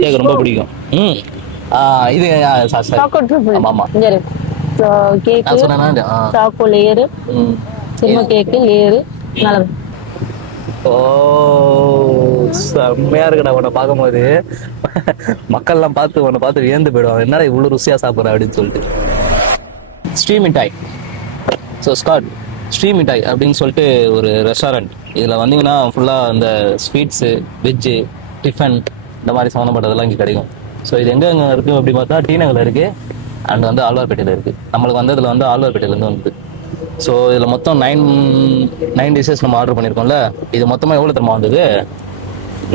எனக்கு ரொம்ப பிடிக்கும். ம். இது சாரி. Choco triple. ஆமா ஆமா. இங்க இருக்கு. கேக்கு நான் சொன்னேன்னா சாக்கோ லேயரு ம். சின்ன கேக்கு லேயரு நல்லா ஓ செம்மையா இருக்குடா உன்னை பார்க்கும்போது. மக்கள்லாம் உன்னை பார்த்து வியந்து போயிடுவாங்க, என்னடா இவ்வளவு ருசியா சாப்பிட்ற அப்படின்னு சொல்லிட்டு. ஸ்ரீ மிட்டாய். ஸோ ஸ்காட் ஸ்ரீ மிட்டாய் அப்படின்னு சொல்லிட்டு ஒரு ரெஸ்டாரண்ட். இதில் வந்தீங்கன்னா ஃபுல்லாக இந்த ஸ்வீட்ஸு, வெஜ்ஜு, டிஃபன் இந்த மாதிரி சம்மந்தப்பட்டதெல்லாம் இங்கே கிடைக்கும். ஸோ இது எங்கே இருக்குது அப்படி பார்த்தா டி நகரில் இருக்குது அண்ட் வந்து ஆழ்வார்பேட்டையில் இருக்குது. நம்மளுக்கு வந்து இதில் வந்து ஆழ்வார்பேட்டையிலேருந்து வந்துது. ஸோ இதில் மொத்தம் நைன் டிஷஸ் நம்ம ஆர்டர் பண்ணியிருக்கோம்ல. இது மொத்தமாக எவ்வளோ தரமா வந்தது?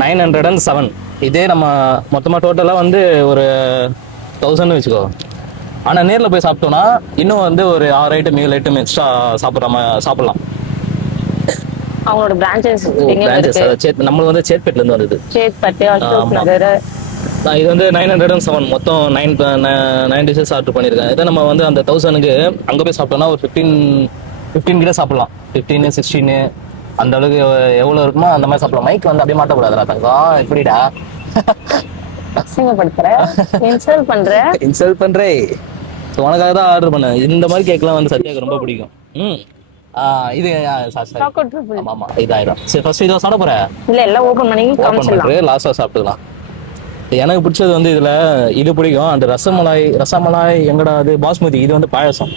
907. இதே நம்ம மொத்தமாக டோட்டலாக வந்து ஒரு 1000 வச்சுக்கோ. ஆனால் நேரில் போய் சாப்பிட்டோம்னா இன்னும் வந்து ஒரு 6 ஐட்டம் 7 ஐட்டம் எக்ஸ்ட்ரா சாப்பிடலாம். அவங்களோட பிரான்ச்சஸ் நம்மளுக்கு வந்து சேத்பேட்லேருந்து வந்தது. சேத்பட்டு, அசோக் நகர். இது வந்து 907 மொத்தம் 9 டிஷஸ் ஆர்டர் பண்ணியிருக்கேன். இதை நம்ம வந்து அந்த 1000க்கு அங்கே போய் சாப்பிட்டோம்னா ஒரு 15 கிட்ட சாப்பிடலாம். 15 16 அந்த அளவுக்கு எவ்வளோ இருக்குமோ அந்த மாதிரி சாப்பிடலாம். மைக் வந்து அப்படியே மாட்டக்கூடாதுடா தங்கம், எப்படிடா இன்சல்ட் பண்றே. ஸோ உனக்காக தான் ஆர்டர் பண்ணேன். இந்த மாதிரி கேக்லாம் வந்து சத்யாவுக்கு ரொம்ப பிடிக்கும். ம். இது ஆமா ஆமா இதாயிரம். சரி ஃபர்ஸ்ட் இதை சாப்பிட போறேன். இல்ல எல்லாம் ஓபன் பண்ணி காமிச்சிடலாம். லாஸ்டா சாப்பிட்டுக்கலாம். எனக்கு பிடிச்சது வந்து இதுல இது பிடிக்கும். அந்த ரசமலாய் எங்கடா அது பாஸ்மதி. இது வந்து பாயசம்.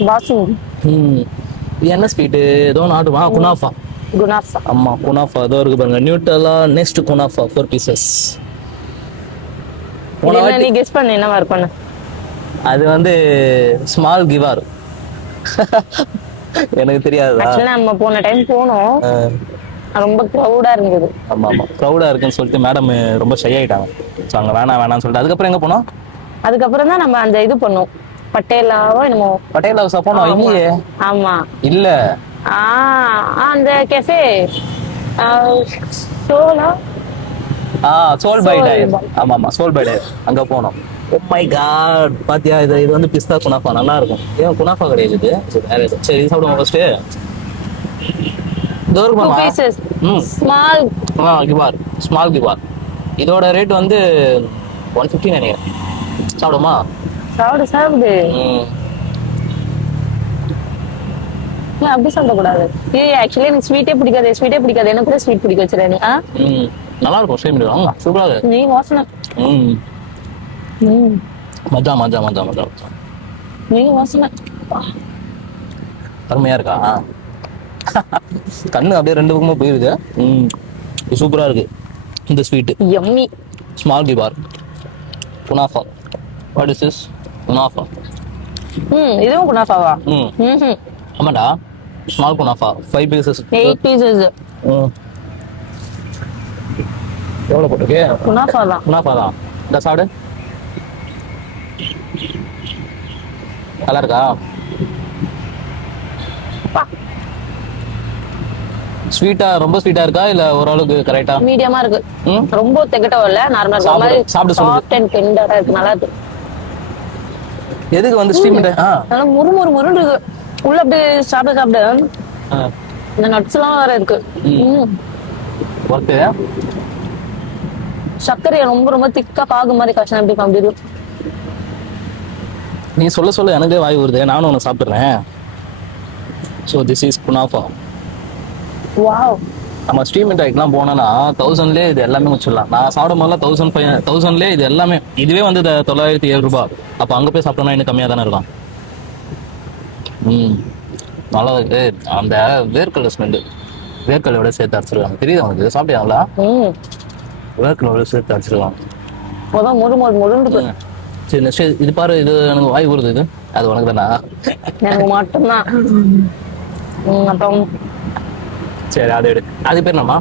இது என்ன ஸ்வீட்டு ஏதோ நாடுவா குனாஃபா. ஆமா குனாஃபா ஏதோ இருக்கு பாருங்க. நியூட்டலா நெக்ஸ்ட் குனாஃபா 4 பீசஸ். நீ கெஸ் பண்ணு என்னவா இருக்கும். அது வந்து ஸ்மால் கிவார். எனக்கு தெரியாது. ஆக்சுவலா நம்ம போன டைம் போனோம், ரொம்ப க்ரௌடா இருந்தது. ஆமா ஆமா க்ரௌடா இருக்குன்னு சொல்லிட்டு மேடம் ரொம்ப ஷை ஆயிட்டாங்க. ஸோ அங்கே வேணாம்னு சொல்லிட்டு அதுக்கப்புறம் எங்கே போனோம்? அதுக்கப்புறம் தான் நம்ம அந்த இது பண்ணோம், பட்டேலாவோ என்னமோ. பட்டேலா போனோம் இல்லையே. ஆமா இல்ல அந்த கெஃபே சோல் பை டே. ஆமா ஆமா சோல் பை டே அங்க போனோம். ஓ மை காட் பாத்தியா, இது வந்து பிஸ்தா குனாஃபா நல்லா இருக்கும். ஏன் குனாஃபா கிடையாது இது. சரி இது சாப்பிடுவோம் ஃபர்ஸ்ட். ஸ்மால் கிவார். இதோட ரேட் வந்து 150 நினைக்கிறேன். சாப்பிடுமா? சாப்பிடு. அப்படி சாப்பிடக்கூடாது. ஆக்சுவலி எனக்கு ஸ்வீட்டே பிடிக்காது. எனக்கு கூட ஸ்வீட் பிடிக்க வச்சிருக்கேன். நல்லா இருக்கும். ஸ்வீட் வாங்க சூப்பரா. நீ வாசனை. மஜா நீ வாசனை அருமையா இருக்கா? கண்ணு அப்படியே 2 பக்கமா போயிருது. சூப்பரா இருக்கு இந்த ஸ்வீட். யம்மி. ஸ்மால் கிவார் kunafa. What is this? Kunafa. இதுவும் குனாஃபாவா? ஆமாடா ஸ்மால் குனாஃபா 5 பீசஸ். 8 பீசஸ். எவ்வளவு போட்டுருக்கு? குனாஃபா தான். இந்த சாப்பிடு. நல்லா இருக்கா? ஸ்வீட்டா ரொம்ப ஸ்வீட்டா இருக்கா இல்ல ஓரளவுக்கு கரெக்டா? மீடியமா இருக்கு. ரொம்ப திகட்டவும் இல்ல, நார்மலா இருக்க மாதிரி சாஃப்ட் அண்ட் டெண்டரா இருக்கு. நல்லா இருக்கு. எதுக்கு வந்து ஸ்ட்ரீம் நல்லா முறு இருக்கு. உள்ள அப்படியே சாப்பிட இந்த நட்ஸ் எல்லாம் வேற இருக்கு. சர்க்கரையை ரொம்ப திக்கா பாகு மாதிரி காய்ச்சல் எப்படி காமிடுது. நீ சொல்ல எனக்கே வாய் வருது. நானும் ஒன்று சாப்பிட்றேன். So this is kunafa. Wow. நம்ம ஸ்ட்ரீம் மிட்டாய்க்குலாம் போனோம்னா 1000லே இது எல்லாமே முடிச்சிடலாம். நான் சாப்பிடும் போதெல்லாம் 1000லே இது எல்லாமே. இதுவே வந்து 907 ரூபாய். அப்போ அங்கே போய் சாப்பிட்டோம்னா இன்னும் கம்மியாக தானே இருக்கும். நல்லா இருக்கு. அந்த வேர்க்கடலை ஸ்மெல்லு வேர்க்கடலையோட சேர்த்து அரைச்சிருக்காங்க. தெரியுது அவனுக்கு? சாப்பிட்டியாங்களா? வேர்க்கடலையோட சேர்த்து அரைச்சிருக்காங்க. முருண்டு. சரி நெக்ஸ்ட் இது பாரு. இது எனக்கு வாய் வருது. இது அது உனக்கு தானா? எனக்கு மட்டும்தான். அப்புறம் சரி அது எடு. அது பேர் என்னமா?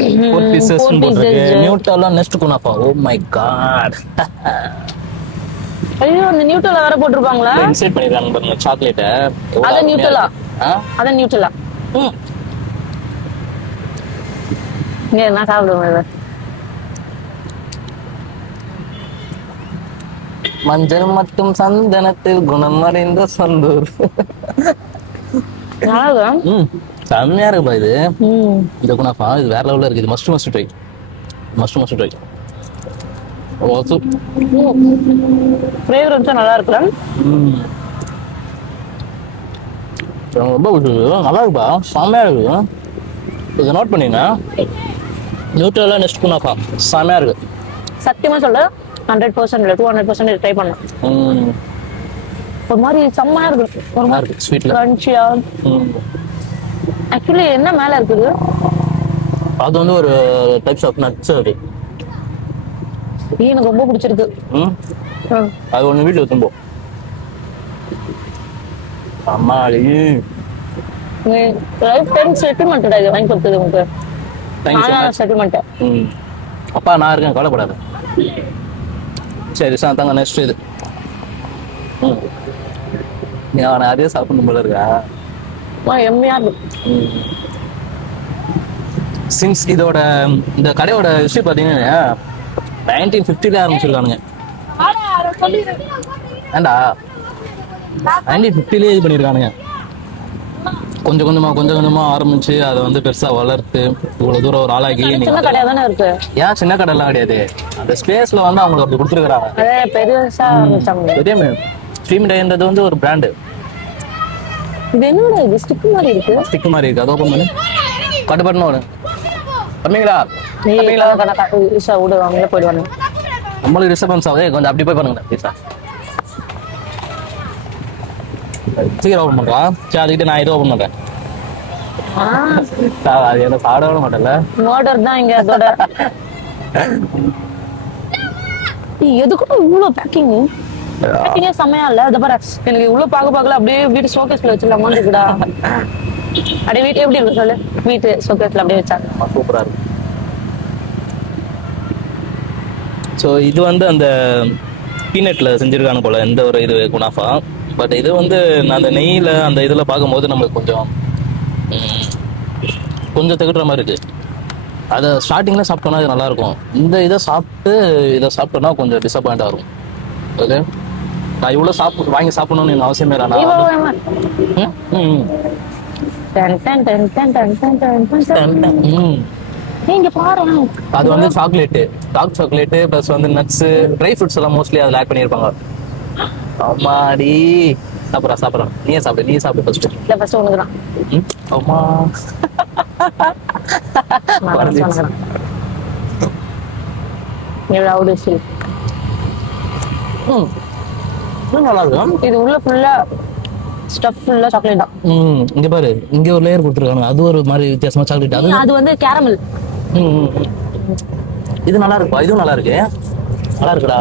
4 பீசஸ் போட்டுருக்கு. Nutella next kunafa. Oh my God. ஐயோ அந்த நியூட்டலா வேற போட்டுருப்பாங்களா? இன்சைட் பண்ணிருக்காங்க பாருங்க சாக்லேட். அத நியூட்டலா. இங்க நான் சாப்பிடுவேன். மஞ்சள் மட்டும் சந்தனத்தில் குணம் அறிந்த சந்தூர். செம்மையா இருக்குப்பா இது. இந்த குனாஃபா இது வேற லெவல்ல இருக்கு. இது மஸ்ட் ட்ரை. ஃப்ளேவர் வந்து நல்லா இருக்குல்ல. எனக்கு ரொம்ப பிடிச்சது. நல்லா இருக்குப்பா, செம்மையா இருக்கு. இதை நோட் பண்ணீங்க. நியூட்ரலா நெக்ஸ்ட் குனாஃபா செம்மையா இருக்கு. சத்தியமா சொல்றேன், 100% இல்லை 200% ட்ரை பண்ணலாம். ஒரு மாதிரி செம்மையா இருக்கு. ஒரு நல்லா மாதிரி இருக்கு ஸ்வீட்ல. கிரன்ச்சியா. ஆக்சுவலி என்ன மேல இருக்குது? அது வந்து ஒரு டைப்ஸ் ஆஃப் நட்ஸ் அது. எனக்கு ரொம்ப பிடிச்சிருக்கு. அது ஒன்று வீட்டில் வச்சுப்போம். அம்மாடி லைஃப் டைம் செட்டில்மெண்ட் இது வாங்கி கொடுத்தது உங்களுக்கு. செட்டில்மெண்ட். அப்பா நான் இருக்கேன், கவலைப்படாத. சரி சார் தாங்க. நெக்ஸ்ட் இது நீ அவனை அதே சாப்பிடணும் போல இருக்கா? எம்மையா இருக்கு. சின்ஸ் இதோட இந்த கடையோட ஹிஸ்ட்ரி பார்த்தீங்கன்னா 1950 ஆரம்பிச்சிருக்கானுங்க. ஏண்டா 1950 இது பண்ணியிருக்கானுங்க. கொஞ்சம் கொஞ்சமா ஆரம்பிச்சு அதை வந்து பெருசா வளர்த்து இவ்வளவு தூரம் ஒரு ஆளாகி. சின்ன கடையா தானே இருக்கு. ஏன் சின்ன கடை எல்லாம் கிடையாது, அந்த ஸ்பேஸ்ல வந்து அவங்களுக்கு அப்படி கொடுத்துருக்காங்க. பெருசா பெரிய ஸ்ட்ரீமிடைன்றது வந்து ஒரு பிராண்டு. இது என்னோட இது ஸ்டிக் மாதிரி இருக்கு. ஸ்டிக் மாதிரி இருக்கு. அது ஓப்பன் பண்ணி கட்டுப்பட்டு ஒன்று தம்பிங்களா விடுவாங்க போயிடுவாங்க. நம்மளுக்கு டிஸ்டர்பன்ஸ் ஆகுது, கொஞ்சம் அப்படி போய் பண்ணுங்க ப்ளீஸா. சீக்கிரம் ஓப்பன் பண்றா. சரி அதுக்கிட்ட நான் இதை ஓப்பன் பண்றேன். அது என்ன சாப்பிட விட மாட்டேன்ல. மர்டர் தான் இங்க அதோட. எதுக்கும் இவ்வளவு பேக்கிங் பேக்கிங்கே செமையா இல்ல. அதை பாரு, எனக்கு இவ்வளவு பார்க்கல அப்படியே வீட்டு ஷோகேஸ்ல வச்சிடலாமான்னு இருக்குடா. அப்படியே வீட்டு எப்படி இருக்கு சொல்லு. வீட்டு ஷோகேஸ்ல அப்படியே வச்சாங்க. சூப்பரா இருக்கு. ஸோ இது வந்து அந்த பீனட்ல செஞ்சிருக்காங்க போல எந்த ஒரு இது குனாஃபா. பட் இது வந்து நான் அந்த நெய்யில் அந்த இதில் பார்க்கும்போது நம்மளுக்கு கொஞ்சம் திகட்டுற மாதிரி இருக்கு. அதை ஸ்டார்டிங்கில் சாப்பிட்டோன்னா அது நல்லாயிருக்கும். இந்த இதை சாப்பிட்டோன்னா கொஞ்சம் டிசப்பாயிண்ட் ஆகும். ஓகே, நான் இவ்வளோ வாங்கி சாப்பிடணும்னு எனக்கு அவசியமே இல்லை. நீங்க பாரு, அது வந்து சாக்லேட்டு, டார்க் சாக்லேட்டு ப்ளஸ் வந்து நட்ஸு, ட்ரை ஃப்ரூட்ஸ் எல்லாம் மோஸ்ட்லி அதில் ஆட் பண்ணியிருப்பாங்க. அம்மாடி சாப்பிட்றேன். நீயே சாப்பிடு ஃபர்ஸ்ட். இல்ல ஃபர்ஸ்ட் உனக்கு தான். அம்மா நல்லா இருக்கும். இது உள்ள ஃபுல்லா ஸ்டஃப் ஃபுல்லா சாக்லேட் தான். இங்க பாரு, இங்க ஒரு லேயர் கொடுத்துருக்காங்க. அது ஒரு மாதிரி வித்தியாசமா சாக்லேட். அது வந்து கேரமல். இது நல்லா இருக்குப்பா. இதுவும் நல்லா இருக்கு. நல்லா இருக்குடா.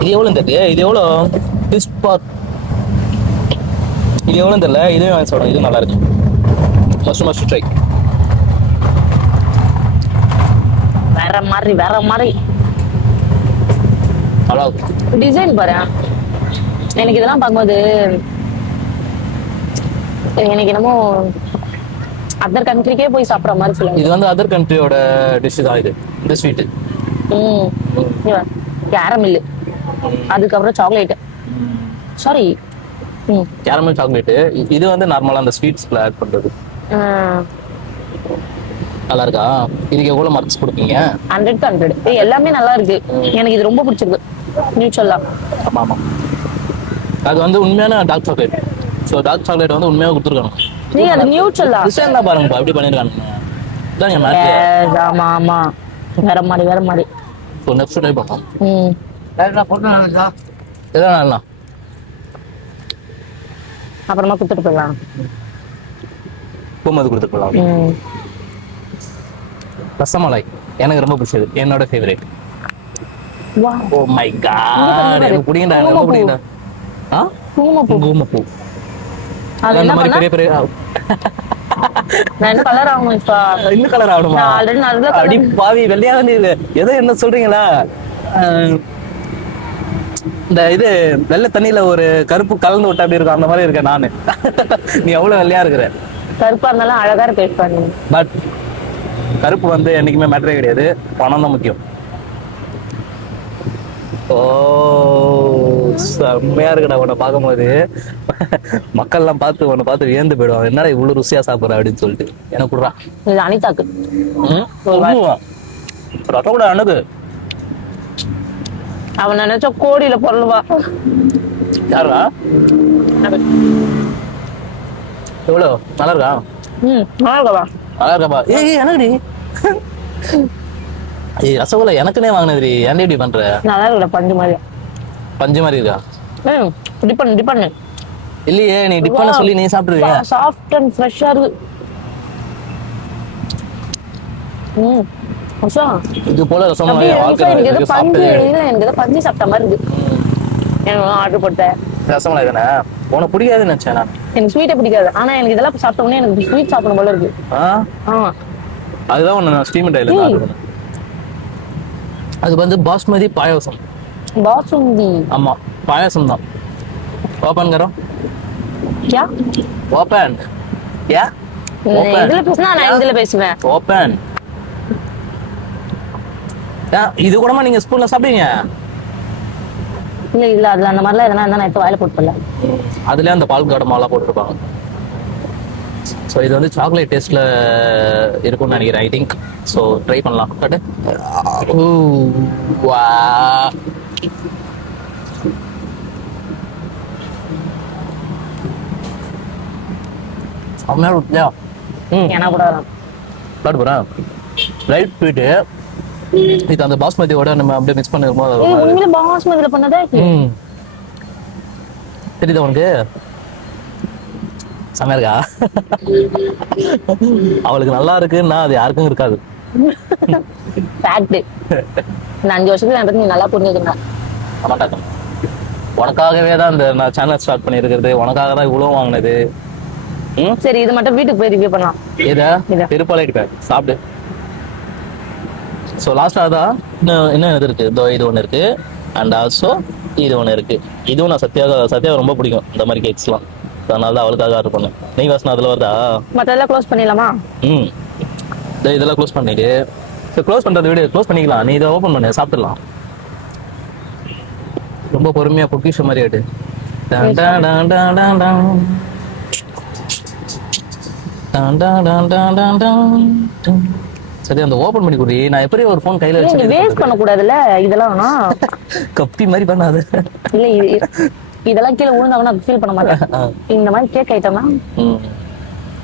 இது எவ்வளோ இருக்கு? இது எவ்வளோ இது எவ்வளோ தெரியல. இதுவும் வாங்கி சாப்பிடும். இதுவும் நல்லா இருக்கு. Must try. வேற மாதிரி நல்லா இருக்கு. டிசைன் பாரு. எனக்கு இதெல்லாம் பார்க்கும்போது எனக்கு என்னமோ அதர் கண்ட்ரிக்கே போய் சாப்பிட்ற மாதிரி சொல்லுங்க. இது வந்து அதர் கண்ட்ரியோட டிஷ் தான் இது. இந்த ஸ்வீட் கேரமில், அதுக்கப்புறம் சாக்லேட். Sorry, caramel chocolate. இது வந்து நார்மலா அந்த ஸ்வீட்ஸ்ல ஆட் பண்றது. நல்லா இருக்கா? இதுக்கு எவ்வளவு மார்க்ஸ் கொடுப்பீங்க? 100க்கு 100. எல்லாமே நல்லா இருக்கு. எனக்கு இது ரொம்ப பிடிச்சிருக்கு. நியூட்ரலா. ஆமா. அது வந்து உண்மையான dark chocolate. So dark chocolate வந்து உண்மையாக கொடுத்துருக்காங்க. நீ அது நியூட்ரலா டிசைன் தான் பாருங்கப்பா, எப்படி பண்ணிருக்காங்க. ஆமா வேற மாதிரி. ஸோ நெக்ஸ்ட் டைம் பார்ப்போம். எல்லாம் நல்லா அப்புறமா கொடுத்துட்டு போயிடலாம். போகும்போது கொடுத்துட்டு போகலாம். ரசமலை எனக்கு ரொம்ப பிடிச்சது. என்னோட ஃபேவரேட். ஓ மை காட், எனக்கு பிடிக்கும்டா. எனக்கு ரொம்ப பிடிக்கும்டா. குங்குமப்பூ. அது அந்த மாதிரி பெரிய பெரிய நான் கலர் ஆகணும். இப்ப இன்னும் கலர் ஆகணுமா? அடி பாவி, வெள்ளையா வந்து இது எதோ என்ன சொல்றீங்களா? இந்த இது வெள்ளை தண்ணியில ஒரு கருப்பு கலந்து விட்டா அப்படி இருக்கும், அந்த மாதிரி இருக்கேன் நானு. நீ எவ்வளவு வெள்ளையா இருக்கிற. கருப்பா இருந்தாலும் அழகா இருக்க. பட் கருப்பு வந்து என்னைக்குமே மேட்டரே கிடையாது. பணம் தான் முக்கியம். ஓ செம்மையா இருக்குடா. உன்னை பார்க்கும்போது மக்கள்லாம் பார்த்து வியந்து போயிடுவாங்க. என்னடா இவ்வளவு ருசியா சாப்பிட்ற அப்படின்னு சொல்லிட்டு. எனக்கு கொடுறா. இது அனிதாக்கு ரத்தம் கூட அணுகு அவன் நினைச்ச கோடியில பொருள்வா. யாரா எவ்வளோ நல்லா இருக்கா? நல்லா இருக்கவா? நல்லா இருக்காப்பா. ஏய் என்னடி ஏய் ரசகுல்லா எனக்குனே வாங்கினதுரி, ஏன்டி இப்படி பண்ற? நல்லா இருக்கல பஞ்சு மாதிரி. பஞ்சு மாதிரி இருக்கா? டிபன் இல்லையே, நீ டிப் பண்ண சொல்லி நீ சாப்பிடுவீங்க. சாஃப்ட் அண்ட் ஃப்ரெஷ்ஷா இருக்கு. இது போல ரசம் அப்படியே எனக்கு ஏதோ பஞ்சு சாப்பிட்டு இல்ல, எனக்கு ஏதோ பஞ்சு சாப்பிட்ட மாதிரி இருக்கு. எனக்கு ஆர்டர் போட்டேன். ரசமலாய் தானே உனக்கு பிடிக்காதுன்னு நினைச்சேன் நான். எனக்கு ஸ்வீட்டே பிடிக்காது, ஆனா எனக்கு இதெல்லாம் சாப்பிட்ட உடனே எனக்கு ஸ்வீட் சாப்பிடணும் போல இருக்கு. ஆமா, அதுதான் ஒன்று நான் ஸ்டீம் டைல ஆர்டர் பண்ணேன். அது வந்து பாஸ்மதி பாயாசம். பாசுந்தி? ஆமா பாயாசம் தான். ஓபன் கரோ क्या ஓபன் क्या இதுல பேசினா நான் இதுல பேசுவேன். ஓபன். இது கூடமா நீங்க ஸ்பூன்ல சாப்பிடுவீங்க? இல்ல இல்ல, அதுல அந்த மாதிரிலாம் எதனா இருந்தா நான் எடுத்து வாயில போட்டுப்பல. அதுல அந்த பால் கடமாலாம் போட்டுருப்பாங்க. ஸோ இது வந்து சாக்லேட் டேஸ்ட்ல இருக்கும்னு நினைக்கிறேன், ஐ திங்க். ஸோ ட்ரை பண்ணலாம். கட்டு வா செம்மையா இருக்குல்லையா? ஏன்னா கூட பாட்டு போறேன். ரைட் ஸ்வீட்டு இது அந்த பாஸ்மதியோட நம்ம அப்படியே மிக்ஸ் பண்ணிருக்கோம். உண்மையில பாஸ்மதியில பண்ணதா தெரியுதா உனக்கு? செம்மையா இருக்கா? அவளுக்கு நல்லா இருக்குன்னா அது யாருக்கும் இருக்காது. ஃபேக்ட். இந்த 5 வருஷத்துல எனக்கு நீ நல்லா புரிஞ்சுக்கணும். ஆமாட்டாக்கம். உனக்காகவே தான் இந்த நான் சேனல் ஸ்டார்ட் பண்ணியிருக்கிறது, உனக்காக தான் இவ்வளோ வாங்கினது. சரி, இது மட்டும் வீட்டுக்கு போய் ரிவ்யூ பண்ணலாம். இதை திருப்பாலைட்டு சாப்பிடு. ஸோ லாஸ்ட்டாக தான் இன்னும் இது இருக்கு. இதோ இது ஒன்று இருக்கு, அண்ட் ஆல்சோ இது ஒன்று இருக்கு. இதுவும் நான் சத்யாவை ரொம்ப பிடிக்கும் இந்த மாதிரி கேக்ஸ்லாம், அதனால தான் அவளுக்காக ஆர்டர் பண்ணேன். நீ வாசனா அதில் வருதா? மற்றதெல்லாம் க்ளோஸ் பண்ணிடலாமா? இதெல்லாம் க்ளோஸ் பண்ணிட்டு க்ளோஸ் பண்ணுறது வீடியோ க்ளோஸ் பண்ணிக்கலாம். நீ இதை ஓப்பன் பண்ணு, சாப்பிட்டுடலாம். ரொம்ப பொறுமையாக பொக்கிஷ மாதிரி ஆயிட்டு. சரி, அந்த ஓபன் பண்ணி குடி. நான் எப்படி ஒரு ஃபோன் கையில வச்சு வேஸ்ட் பண்ண கூடாதுல்ல இதெல்லாம். கப்பி மாதிரி பண்ணாது. இல்ல இதெல்லாம் கீழே விழுந்தாங்கன்னா ஃபீல் பண்ண மாட்டேன். இந்த மாதிரி கேக் ஐட்டம்னா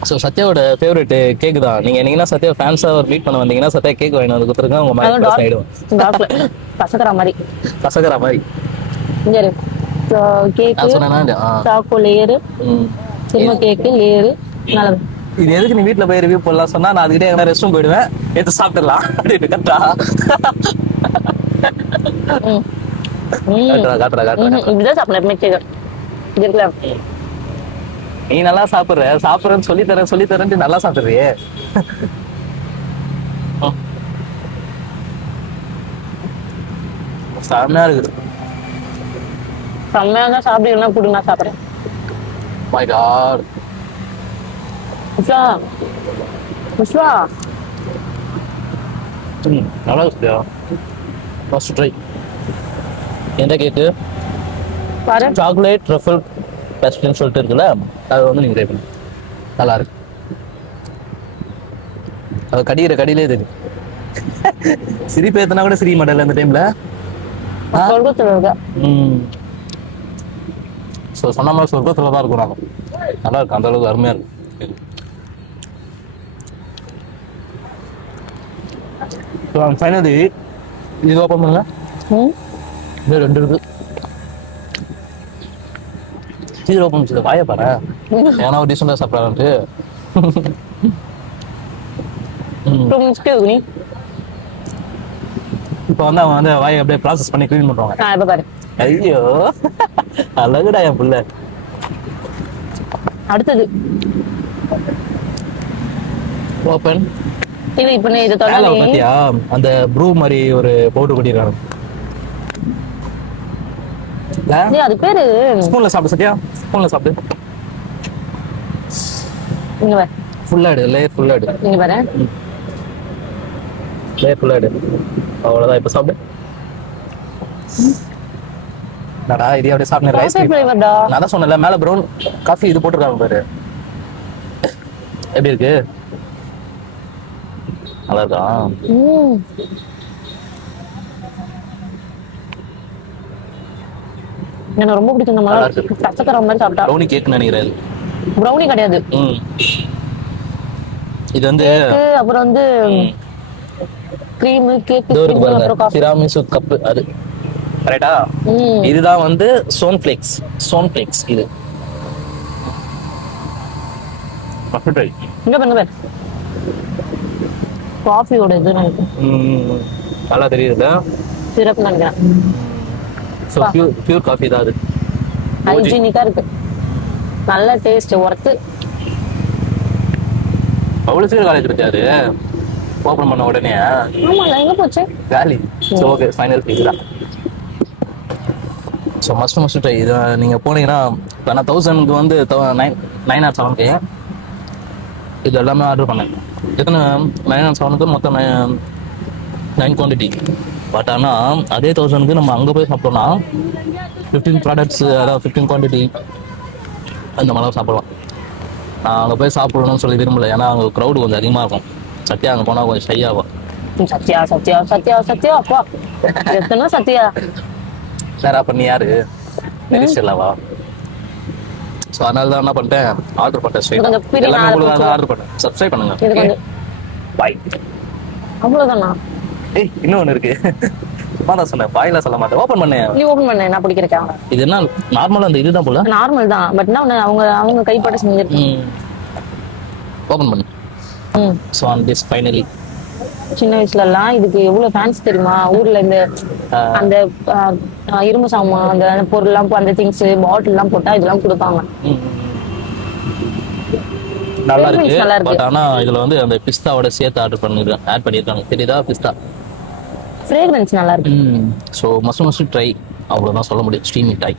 ஸோ சத்யாவோட ஃபேவரட் கேக் தான். நீங்க என்னங்கன்னா சத்யா ஃபேன்ஸா ஒரு மீட் பண்ண வந்தீங்கன்னா சத்யா கேக் வாங்கி வந்து கொடுத்துருங்க. உங்க மாதிரி பாஸ் ஆயிடும். பசக்கரா மாதிரி பசக்கரா மாதிரி கேக் சாக்கோ லேயரு, சின்ன கேக்கு லேயரு. நல்லது. இது எதுக்கு நீ வீட்டுல போய் ரிவ்யூ பண்ணலாம் சொன்னா நான் அதுக்கிட்டே எங்கன்னா ரெஸ்ட் ரூம் போயிடுவேன், எடுத்து சாப்பிட்டுடலாம் அப்படின்னு கரெக்டா இப்படிதான் சாப்பிடணும். நீ நல்லா சாப்பிடுறேன்னு சொல்லி தரேன் நல்லா சாப்பிடுறியே. செம்மையா இருக்குது. செம்மையா தான் சாப்பிடுறீங்கன்னா கூட நான் சாப்பிடுறேன். My God. நல்லா இருக்குதா? First try. எந்த கேக்கு? சாக்லேட் ட்ரஃபிள் பேஸ்ட்ரின்னு சொல்லிட்டு இருக்குல்ல, அது வந்து நீங்க ட்ரை பண்ணுங்க. நல்லா இருக்கு. அது கடியிலே தெரியும். சிரிப்பு ஏத்தனா கூட சிரிக்க மாட்டேன் இந்த டைம்ல. ஸோ சொன்ன மாதிரி சொர்க்கத்தில் தான் இருக்கும். நாங்கள் நல்லா இருக்கு, அந்த அளவுக்கு அருமையா இருக்கு. ஃபைனலி இது ஓப்பன் பண்ணுங்க. இன்னும் 2 இருக்கு. சீக்கிரம் ஓப்பன் பண்ணி வாய பாரு. ஏன்னா ஒரு டீசெண்டாக சாப்பிட்றான்ட்டு. இப்போ வந்து அவன் வந்து வாயை அப்படியே ப்ராசஸ் பண்ணி க்ளீன் பண்ணுவாங்க. ஐயோ அழகுடா என் புள்ள. அடுத்தது ஓப்பன். இது பாத்தியா அந்த ப்ரூ மாதிரி ஒரு பவுடர் கொட்டிருக்காங்க. அது பேரு ஸ்பூன்ல சாப்பிடு சத்யா, ஸ்பூன்ல சாப்பிடு. இங்க வா, ஃபுல்லா எடு, லேயர் ஃபுல்லா எடு. இங்க பாரு, லேயர் ஃபுல்லா எடு. அவ்வளவுதான், இப்ப சாப்பிடு. நடா இது அப்படியே சாப்பிடு. ரைஸ் ஃப்ளேவர்டா. நான் தான் சொன்னல மேல ப்ரௌன் காஃபி இது போட்டுருக்காங்க பாரு. எப்படி இருக்கு? நல்லா இருக்கா? எனக்கு ரொம்ப பிடிக்கும் இந்த நல்லா மாதிரி இருக்கு. கசக்கிற மாதிரி சாப்பிட்டா. ப்ரௌனி கேக் நினைக்கிறேன் இது. ப்ரௌனி கிடையாது. இது வந்து அப்புறம் வந்து கிரீம் கேக் அப்புறம் காஃபி டிராமிசு கப் அது கரெக்ட்டா. இதுதான் வந்து சோன் ஃபிளேக்ஸ் இது. இங்க பண்ணுங்க காஃபியோட இது நினைக்கிறேன். நல்லா தெரியுதுல்ல சிறப்பு நினைக்கிறேன். ஸோ பியூர் காஃபி தான் அது. ஹைஜீனிக்கா இருக்கு, நல்ல டேஸ்ட், ஒர்த்து. அவ்வளோ சீக்கிரம் காலேஜ் பத்தியாது ஓப்பன் பண்ண உடனே ஆமா எங்க போச்சு காலி. ஸோ ஓகே ஃபைனல் பீஸ் தான். ஸோ மஸ்ட் ட்ரை இது. நீங்கள் போனீங்கன்னா இப்போ நான் 1000க்கு வந்து 907K இது எல்லாமே ஆர்டர் பண்ணேன். எத்தனை 907க்கு மொத்தம் 9 குவான்டிட்டி. பட் ஆனால் அதே 1000க்கு நம்ம அங்கே போய் சாப்பிட்டோம்னா 15 ப்ராடக்ட்ஸ், அதாவது 15 குவான்டிட்டி அந்த மாதிரிலாம் சாப்பிடலாம். நான் அங்கே போய் சாப்பிடணும்னு சொல்லி விரும்பல, ஏன்னா அங்கே க்ரௌடு கொஞ்சம் அதிகமாக இருக்கும். சத்யா அங்கே போனால் கொஞ்சம் ஷை ஆகும். சத்யா அப்பா எத்தனை சத்யா வேற பண்ணி யாரு நெரிசலாவா. ஸோ அதனால தான் என்ன பண்ணிட்டேன், ஆர்டர் பண்ணிட்டேன். எல்லாமே உங்களுக்கு ஆர்டர் பண்ணேன். சப்ஸ்கிரைப் பண்ணுங்க. பாய். அவ்வளோதானா? ஏய் இன்னும் ஒன்று இருக்கு. சும்மா தான் சொன்னேன், பாயில சொல்ல மாட்டேன். ஓப்பன் பண்ணேன். நீ ஓப்பன் பண்ண, நான் பிடிக்கிறேன். இது என்ன நார்மலா அந்த இதுதான் போல. நார்மல் தான், பட் என்ன அவங்க கைப்பட செஞ்சிருக்காங்க. ஓப்பன் பண்ணு. So on this finally. சின்ன வயசுல எல்லாம் இதுக்கு எவ்வளவு ஃபேன்ஸ் தெரியுமா ஊர்ல. இந்த அந்த இரும்பு சாமான், அந்த பொருள் எல்லாம், அந்த திங்ஸ் பாட்டில் எல்லாம் போட்டா இதெல்லாம் கொடுப்பாங்க. நல்லா இருக்கு. பட் ஆனா இதுல வந்து அந்த பிஸ்தாவோட சேர்த்து ஆட் பண்ணிருக்காங்க. தெரியுதா பிஸ்தா ஃப்ரேக்ரன்ஸ் நல்லா இருக்கு. ஸோ மஸ்ட் ட்ரை, அவ்வளவுதான் சொல்ல முடியும். ஸ்ட்ரீம் மிட்டாய்.